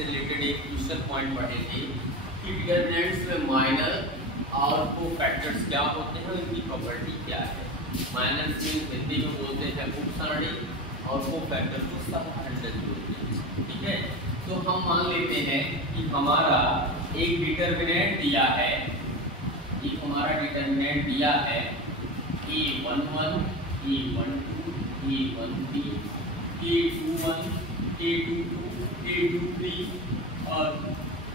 से रिलेटेड एक question point पढ़े थे कि डिटरमिनेंट्स में माइनर और कोफैक्टर्स क्या होते हैं, उनकी प्रॉपर्टी क्या है। माइनर मींस हिंदी में बोलते हैं उप सारणी और कोफैक्टर को सबखंडन बोलते हैं। ठीक है, तो हम मान लेते हैं कि हमारा एक डिटरमिनेंट दिया है, एक हमारा डिटरमिनेंट दिया है A11, A12, A13, A21, A22, A23 और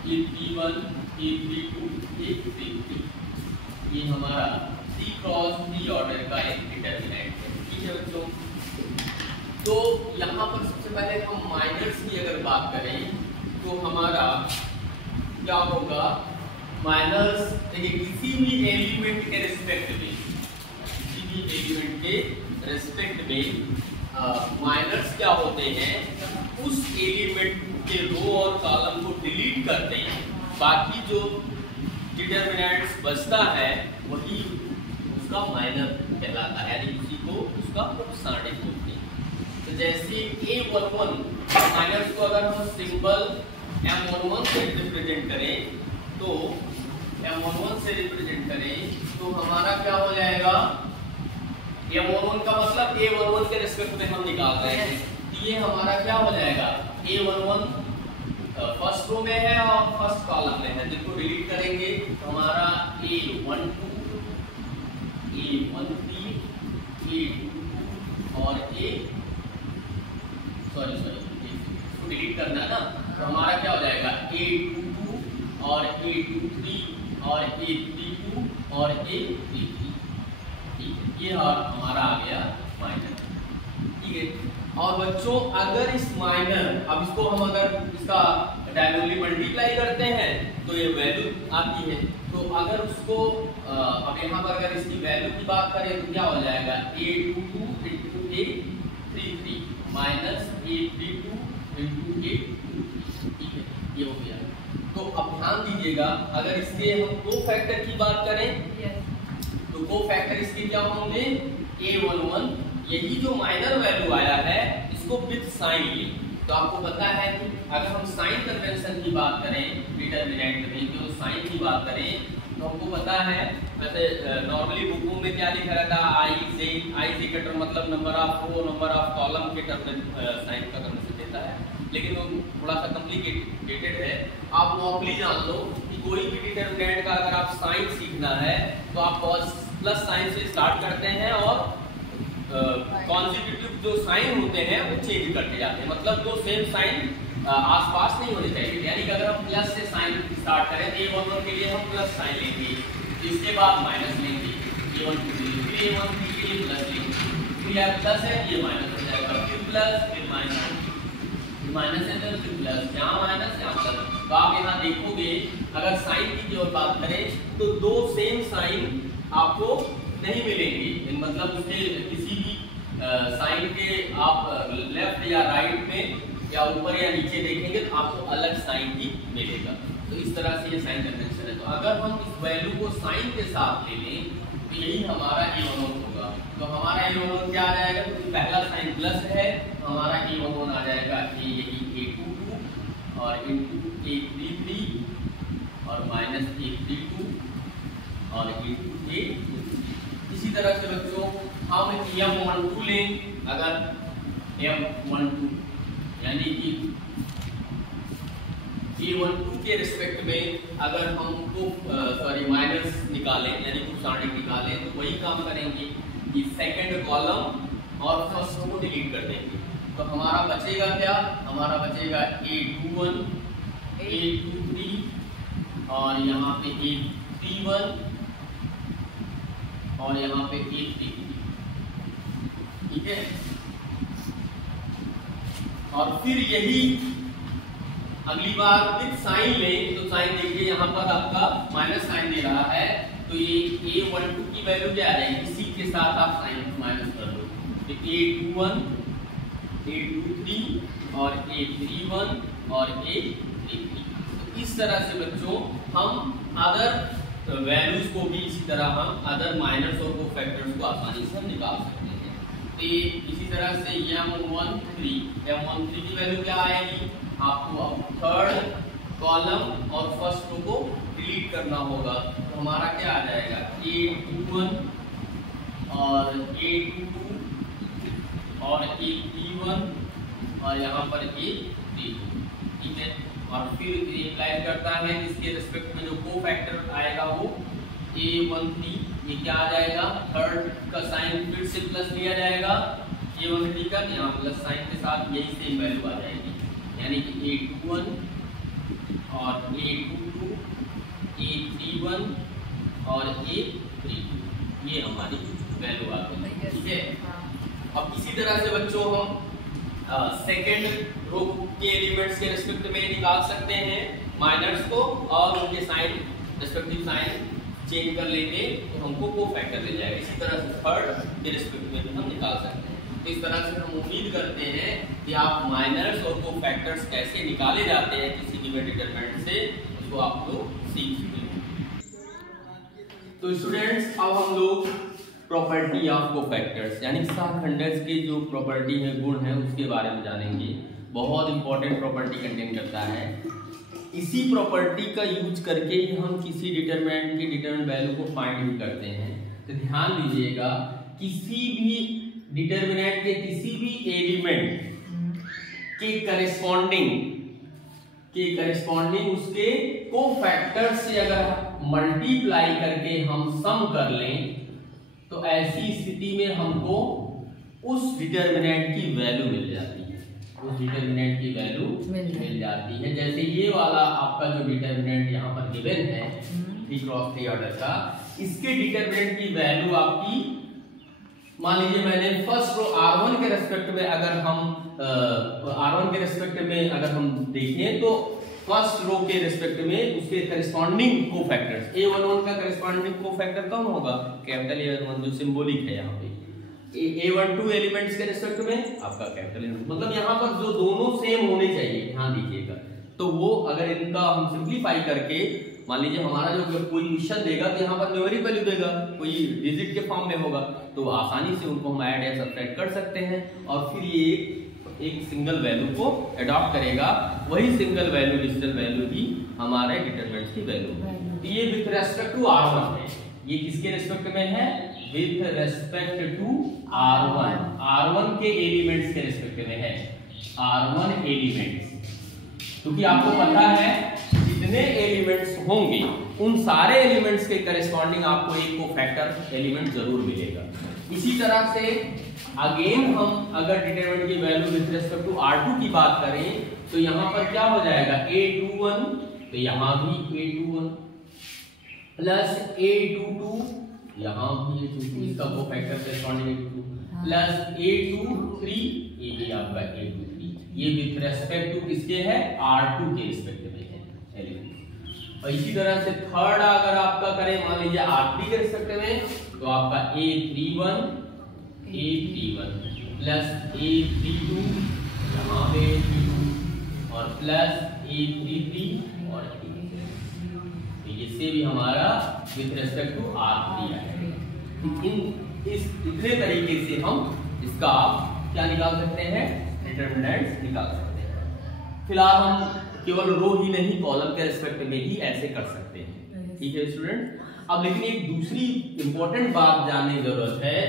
A31, A32, A33। ये हमारा 3 क्रॉस 3 ऑर्डर का एक डिटरमिनेंट है। ठीक है बच्चों, तो यहाँ पर सबसे पहले हम माइनर्स की अगर बात करें तो हमारा क्या होगा। माइनस देखिए किसी भी एलिमेंट के रिस्पेक्ट में, किसी भी एलिमेंट के रिस्पेक्ट में माइनर्स क्या होते हैं, उस एलिमेंट के रो और कॉलम को डिलीट करते हैं, बाकी जो डिटरमिनेंट्स बचता है वही उसका माइनर कहलाता है, यानी उसी को उसका उप सारणी बोलते हैं। तो जैसे A11 माइनर्स को अगर हम सिंबल M11 से रिप्रेजेंट करें तो M11 से रिप्रेजेंट करें तो हमारा क्या हो जाएगा, M11 का मतलब A11 के रिस्पेक्ट में हम निकाल रहे हैं, तो ये हमारा क्या हो जाएगा, A11 फर्स्ट रो में है और फर्स्ट कॉलम में है, जिसको डिलीट करेंगे तो हमारा A12, A13, A22 और इसको डिलीट करना है ना, तो हमारा क्या हो जाएगा A22 और A23 और A32 और A33। ठीक है, ये हमारा आ गया माइनर। ठीक है, और बच्चों अगर इस माइनर, अब इसको हम अगर इसका डायगोनली मल्टीप्लाई करते हैं तो ये वैल्यू आती है, तो अगर उसको अब यहाँ पर अगर इसकी वैल्यू की बात करें तो क्या हो जाएगा A22 into A33 minus A32 into A23। ठीक है, ये हो गया। तो अब ध्यान दीजिएगा, अगर इसके हम कोफैक्टर की बात करें तो कोफैक्टर इसके क्या होंगे, A11, यही जो माइनर वैल्यू आया है इसको विद साइन ले। तो आपको पता है कि अगर हम साइन कन्वेंशन की बात करें डिटरमिनेंट में, तो साइन की बात करें तो हमको पता है, वैसे नॉर्मली बुकों में क्या लिखा रहता है, आई से कटर मतलब number of row number of column के टर्म में साइन का कन्वेंशन देता है, लेकिन वो थोड़ा सा कॉम्प्लिकेटेड है। आप नॉर्मली जान लो कि कोई भी डिटरमिनेंट का अगर आप साइन सीखना है तो आप प्लस साइन से स्टार्ट करते हैं और कॉन्सिक्यूटिव जो साइन होते हैं वो चेंज करते जाते हैं, मतलब दो सेम साइन आसपास नहीं होने चाहिए। यानी कि अगर हम प्लस से साइन स्टार्ट करें तो A11 के लिए हम प्लस साइन लेंगे, इसके बाद माइनस लेंगे, A12 के लिए, फिर A13 के लिए प्लस लेंगे, फिर यह प्लस है ये माइनस हो जाएगा, फिर प्लस फिर माइनस, माइनस है तो फिर प्लस, यहाँ माइनस यहाँ प्लस। तो आप यहाँ देखोगे अगर साइन की जो बात करें तो दो सेम साइन आपको नहीं मिलेंगी, मतलब उसके किसी भी साइन के आप लेफ्ट या राइट में या ऊपर या नीचे देखेंगे तो आपको अलग साइन ही मिलेगा। तो इस तरह से ये साइन कन्वेंशन है। तो अगर हम इस वैल्यू को साइन के साथ ले लें तो यही हमारा A11 होगा। तो हमारा A11 क्या आ जाएगा, तो पहला साइन प्लस है, हमारा A11 आ जाएगा यही A22 और इंटू A33 और माइनस A32 और इंटू A23। इसी तरह से बच्चों हम M12 लें, अगर M12 यानी कि A12 के रिस्पेक्ट में अगर हमको माइनस निकालें यानी कुछ सारणी निकालें तो वही काम करेंगे कि सेकंड कॉलम और फर्स्ट रो को डिलीट कर देंगे। तो हमारा बचेगा क्या, हमारा बचेगा A21, A23 और यहाँ पे A31 और यहाँ पे A33। ठीक है, और फिर यही अगली बार विद साइन लें तो साइन देखिए यहाँ पर आपका माइनस साइन दे रहा है, तो ये A12 की वैल्यू क्या आ जाएगी, इसी के साथ आप साइन माइनस कर लो, तो A21, A23 और A31 और A33। तो इस तरह से बच्चों हम अदर वैल्यूज को भी इसी तरह हम अदर माइनर्स और कोफैक्टर्स को आसानी से निकाल सकते हैं। तो ये इसी तरह से M13 की वैल्यू क्या आएगी, आपको अब थर्ड कॉलम और फर्स्ट रो को डिलीट करना होगा। तो हमारा क्या आ जाएगा, A21 और A22 और A31 और यहाँ पर A32, ठीक है। और फिर इम्प्लाई करता है इसके रिस्पेक्ट में जो कोफैक्टर आएगा वो A13, ये क्या आ जाएगा, थर्ड का साइन फिर से प्लस लिया जाएगा A13 का, यहाँ प्लस साइन के साथ यही सेम वैल्यू आ जाएगी, यानी कि A21 और A22, A31 और A32, ये हमारी वैल्यू आ गई, ठीक है। अब इसी तरह से बच्चों हम सेकेंड रो के एलिमेंट्स के रिस्पेक्ट में निकाल सकते हैं माइनर्स को, और उनके साइन रिस्पेक्टिव साइन चेंज कर लेंगे तो हमको कोफैक्टर मिल जाएगा। इसी तरह से थर्ड के रिस्पेक्ट में भी हम निकाल सकते हैं। तो इस तरह से हम उम्मीद करते हैं कि आप माइनर्स और कोफैक्टर्स कैसे निकाले जाते हैं किसी गिवन डिटरमिनेंट से, उसको आप लोग सीख चुके हैं। तो स्टूडेंट्स, अब हम लोग प्रॉपर्टी ऑफ कोफैक्टर्स यानी सहखंडक के जो प्रॉपर्टी है, गुण है, उसके बारे में जानेंगे। बहुत इंपॉर्टेंट प्रॉपर्टी कंटेन करता है। इसी प्रॉपर्टी का यूज करके ही हम किसी डिटरमिनेंट की डिटरमिनेंट वैल्यू को फाइंड भी करते हैं। तो ध्यान दीजिएगा, किसी भी डिटरमिनेंट के किसी भी एलिमेंट के करेस्पॉन्डिंग उसके कोफैक्टर से अगर मल्टीप्लाई करके हम सम कर लें तो ऐसी स्थिति में हमको उस डिटरमिनेंट की वैल्यू मिल जाती है, उस डिटरमिनेंट की वैल्यू मिल जाती है। जैसे ये वाला आपका जो डिटरमिनेंट यहाँ पर गिवन है 3x3 ऑर्डर का, इसके डिटरमिनेंट की वैल्यू आपकी, मान लीजिए मैंने फर्स्ट रो R1 के रेस्पेक्ट में अगर हम देखें तो फर्स्ट रो के रेस्पेक्ट में उसके करस्पॉन्डिंग कोफैक्टर्स A11 का करस्पॉन्डिंग कोफैक्टर कौन होगा, कैपिटल A11 जो सिंबॉलिक है यहाँ पे। A12 एलिमेंट्स के रेस्पेक्ट में आपका कैपिटल A12, मतलब यहाँ पर जो दोनों सेम होने चाहिए, ध्यान दीजिएगा। तो वो अगर इनका हम सिंप्लीफाई करके, मान लीजिए हमारा जो कोई क्वेश्चन देगा तो यहाँ पर न्यूमेरिक वैल्यू देगा, कोई डिजिट के फॉर्म में होगा, तो आसानी से उनको हम ऐड या सब्ट्रैक्ट कर सकते हैं और फिर ये एक सिंगल वैल्यू को अडॉप्ट करेगा। वही सिंगल वैल्यू डिजिटल वैल्यू ही हमारे डिटरमिनेंट की वैल्यू है। तो ये विथ रेस्पेक्ट टू R1 है, ये किसके रेस्पेक्ट में है, विथ रेस्पेक्ट टू R1 के एलिमेंट्स के रेस्पेक्ट में है, R1 एलिमेंट्स। क्योंकि आपको पता है जितने एलिमेंट्स होंगे उन सारे एलिमेंट्स के करस्पॉन्डिंग आपको एक कोफैक्टर एलिमेंट जरूर मिलेगा। इसी तरह से अगेन हम अगर डिटरमिनेंट की value with respect to R2 की बात करें तो यहाँ पर क्या हो जाएगा, A21, तो यहाँ भी A21 प्लस A22, यहाँ भी A22, इसका cofactor corresponding A22 plus A23, ये भी आपका A23, ये विद रिस्पेक्ट टू किसके है, R2 के रिस्पेक्ट में है एलिमेंट। और इसी तरह से थर्ड अगर आपका करें मान लीजिए R3 के रिस्पेक्ट में तो आपका A31 प्लस A32, यहाँ पे A32 और प्लस A33 और तो इससे भी हमारा विथ रेस्पेक्ट टू R3 आएगा। इतने तरीके से हम इसका क्या निकाल सकते हैं, डिटरमिनेंट्स निकाल सकते हैं। फिलहाल हम केवल रो ही नहीं कॉलम के रेस्पेक्ट में ही ऐसे कर सकते हैं, ठीक है स्टूडेंट। अब लेकिन एक दूसरी इंपॉर्टेंट बात जानने की जरूरत है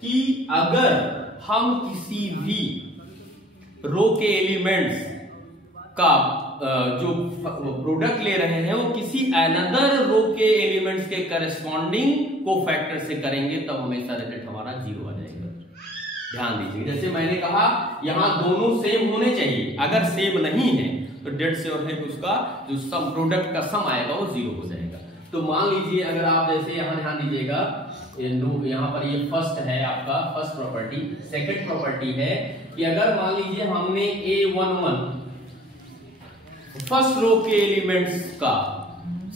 कि अगर हम किसी भी रो के एलिमेंट्स का जो प्रोडक्ट ले रहे हैं वो किसी अनदर रो के एलिमेंट्स के करस्पॉन्डिंग कोफैक्टर से करेंगे तब हमेशा रिजल्ट हमारा 0 आ जाएगा। ध्यान दीजिए, जैसे मैंने कहा यहाँ दोनों सेम होने चाहिए, अगर सेम नहीं है तो डेड श्योर है कि उसका जो सम प्रोडक्ट का सम आएगा वो 0 हो जाएगा। तो मान लीजिए अगर आप जैसे यहाँ ध्यान दीजिएगा, यहाँ पर ये फर्स्ट है आपका फर्स्ट प्रॉपर्टी। सेकंड प्रॉपर्टी है कि अगर मान लीजिए हमने A11 फर्स्ट रो के एलिमेंट्स का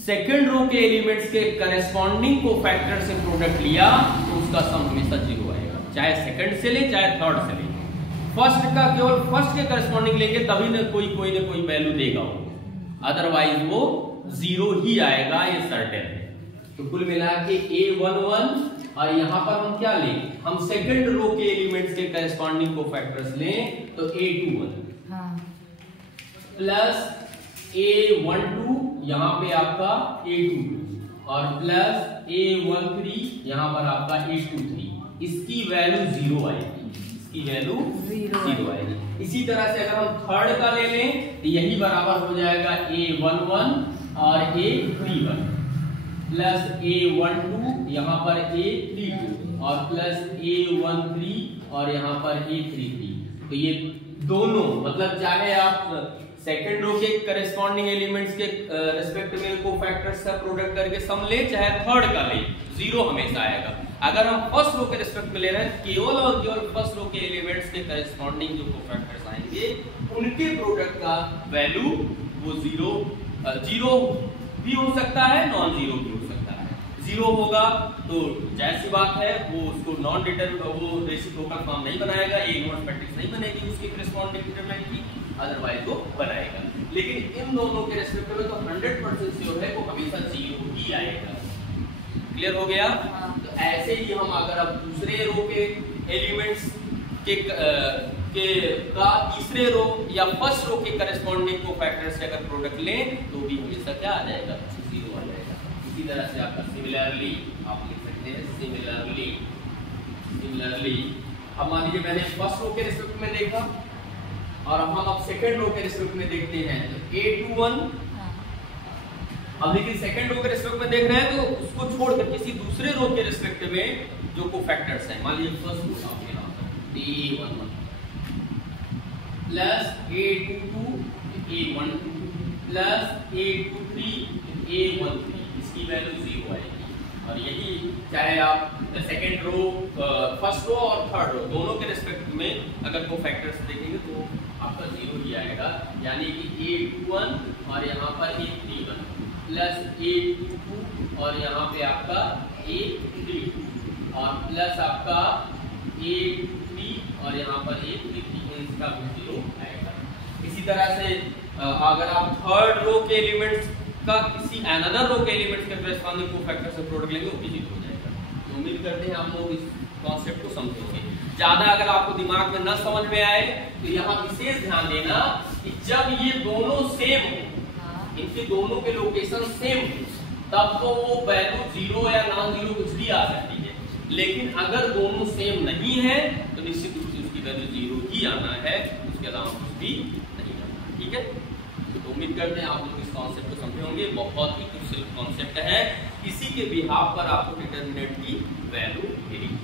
सेकंड रो के एलिमेंट्स के करस्पॉन्डिंग कोफैक्टर से प्रोडक्ट लिया तो उसका सम हमेशा 0 आएगा, चाहे सेकंड से ले चाहे थर्ड से ले। फर्स्ट का केवल फर्स्ट के करस्पॉन्डिंग लेंगे तभी न कोई वैल्यू देगा वो, अदरवाइज वो 0 ही आएगा, ये सर्टेन है। तो कुल मिला के A11 और यहाँ पर हम क्या लें, हम सेकंड रो के एलिमेंट्स के करस्पॉन्डिंग कोफैक्टर्स लें तो A21 प्लस A12 यहाँ पे आपका A22 और प्लस A13 यहाँ पर आपका A23, इसकी वैल्यू 0 आएगी, इसकी वैल्यू 0 आएगी। इसी तरह से अगर हम थर्ड का ले लें तो यही बराबर हो जाएगा A11 और A31 प्लस A12 यहाँ पर A32 और प्लस A13 और यहाँ पर A33। तो ये दोनों मतलब चाहे आप सेकंड रो के करस्पॉन्डिंग एलिमेंट्स के रिस्पेक्ट में कोफैक्टर्स का प्रोडक्ट करके सम ले, चाहे थर्ड का ले, 0 हमेशा आएगा। अगर हम फर्स्ट रो के रिस्पेक्ट में ले रहे हैं केवल और केवल फर्स्ट रो के एलिमेंट्स के करस्पॉन्डिंग जो कोफैक्टर्स आएंगे उनके प्रोडक्ट का वैल्यू वो 0 भी हो सकता है, नॉन 0 भी हो सकता है। 0 होगा तो जाहिर सी बात है वो उसको नॉन डिटरमिनेंट वो रेसिप्रोकल फॉर्म नहीं बनाएगा, ए इनवर्स मैट्रिक्स नहीं बनेगी उसके करस्पॉन्डिंग डिटरमिनेंट की, अदरवाइज वो बनाएगा। लेकिन इन दोनों के रिस्पेक्ट में तो 100% श्योर है वो हमेशा 0 ही आएगा। क्लियर हो गया? तो ऐसे ही हम अगर अब दूसरे रो के एलिमेंट्स का तीसरे रो या फर्स्ट रो के करस्पॉन्डिंग कोफैक्टर्स से अगर प्रोडक्ट लें तो भी हमेशा क्या आ जाएगा, 0 आ जाएगा। इसी तरह से आपका सिमिलरली आप लिख सकते हैं सिमिलरली अब मान लीजिए मैंने फर्स्ट रो के रिस्पेक्ट में देखा और हम अब सेकंड रो के रिस्पेक्ट में देखते हैं तो A21, अब लेकिन सेकंड रो के रिस्पेक्ट में देख रहे हैं तो उसको छोड़कर किसी दूसरे रो के रिस्पेक्ट में जो कोफैक्टर्स हैं, मान लीजिए फर्स्ट रो आपके यहाँ पर A11 plus A22 A12 plus A23 A13, इसकी वैल्यू 0 आएगी। और यही चाहे आप सेकंड रो फर्स्ट रो और थर्ड रो दोनों के रिस्पेक्ट में अगर कोफैक्टर्स देखेंगे तो आपका 0 ही आएगा, यानी कि A21 और यहाँ पर A31 प्लस A22 और यहाँ पे आपका A32 और प्लस आपका A23 और यहाँ पर A33, इसका भी 0 आएगा। इसी तरह से अगर आप थर्ड रो के एलिमेंट्स का किसी अनदर रो के एलिमेंट्स के करस्पॉन्डिंग कोफैक्टर से प्रोडक्ट लेंगे वो भी 0 हो जाएगा। तो उम्मीद करते हैं आप लोग इस कॉन्सेप्ट को समझेंगे। ज्यादा अगर आपको दिमाग में न समझ में आए तो यहाँ विशेष ध्यान देना कि जब ये दोनों सेम हो, इनके दोनों के लोकेशन सेम हो, तब तो वो वैल्यू 0 या नॉन 0 कुछ भी आ सकती है। लेकिन अगर दोनों सेम नहीं है तो निश्चित रूप से उसकी वैल्यू 0 ही आना है, उसके अलावा कुछ भी नहीं आना। ठीक है, तो उम्मीद करते हैं आप लोग इस कॉन्सेप्ट को समझे होंगे। बहुत ही क्रूशियल कॉन्सेप्ट है, इसी के बिहाफ पर आपको डिटरमिनेंट की वैल्यू मिलेगी।